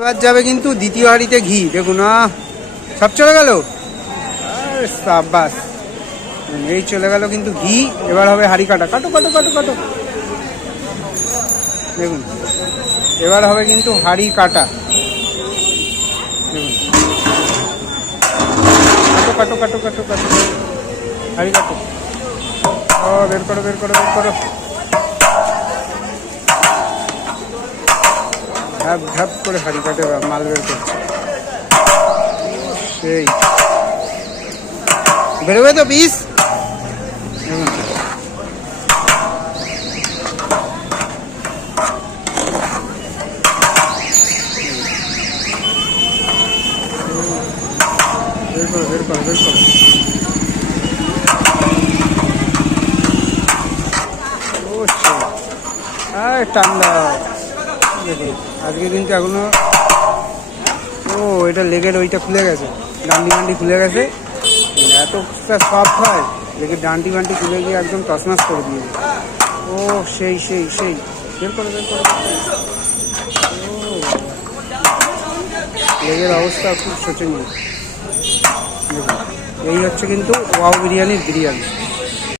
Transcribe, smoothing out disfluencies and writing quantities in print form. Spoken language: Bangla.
এবার যাবে কিন্তু দ্বিতীয় হাঁড়িতে ঘি। দেখুন সব চলে গেল। সাবাস, এই চলে গেল কিন্তু ঘি। এবার হবে হাঁড়ি কাটা। কাটো কাটো কাটো কাটো। দেখুন এবার হবে কিন্তু হাঁড়ি কাটা। দেখুন কাটো কাটো কাটো কাটো কাটো হাঁড়ি কাটো। ও বের করো বের করো বের করো। ঝাপ ঝাপ করে হাঁড়ি কাটে মাল বের করছে। সেই বেরোবে তো পিস। দেখুন বের করো বের করো বের করো। ঠান্ডা। দেখুন আজকে কিন্তু এখনো এটা লেগের ওইটা খুলে গেছে, ডান্ডি বান্ডি খুলে গেছে। এতটা সফট হয় লেগের ডান্ডি বান্ডি খুলে গিয়ে একদম তসমাস করে দিয়েছে। সেই সেই সেই বের করে বের করে। লেগের অবস্থা খুব শোচনীয়। দেখুন এই হচ্ছে কিন্তু ওয়াও বিরিয়ানির বিরিয়ানি।